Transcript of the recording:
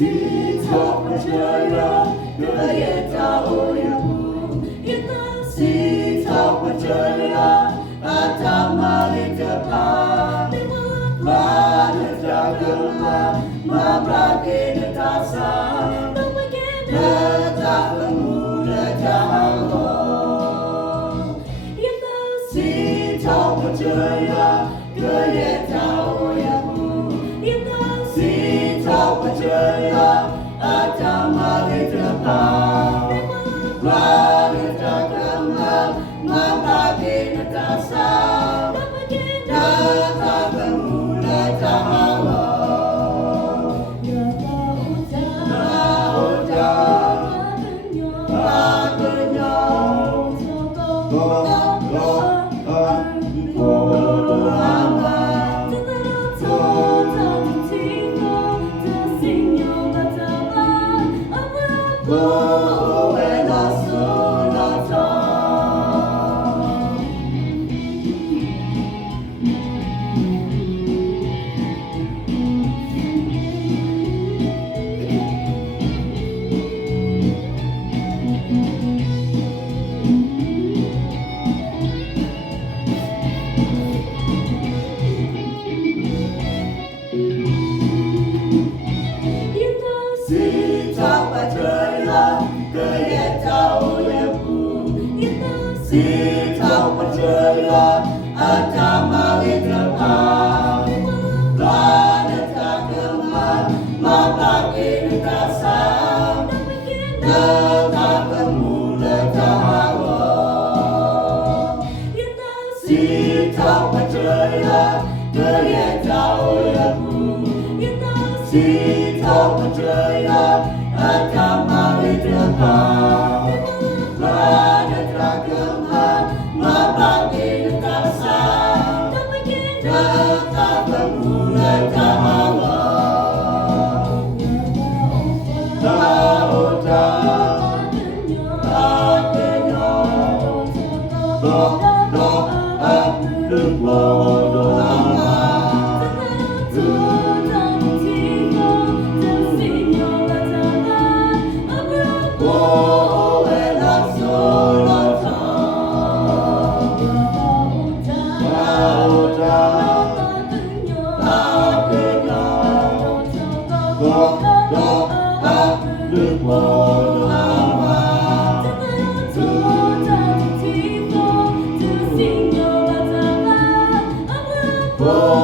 Sito Pajaya, Gayeta Oyamu, Sito Pajaya, Atamalita, Lada Jagama, Mabrakina Tasa, Netamu, Netahalo, Sito Pajaya, Gayeta Oyamu, Sito Pajaya, Atamalita, Lada Jagama, Mabrakina Tasa, Netamu, Netahalo. Sito Pajaya, Atamalita, Lada Jagama, Mabrakina Tasa, Netamu, Netahalo. Sito Pajaya, Gayeta Oyamu, Sito Pajaya, Atamalita, Lada Jagama, Mabrakina Tasa, Netamu, Netahalo. Oh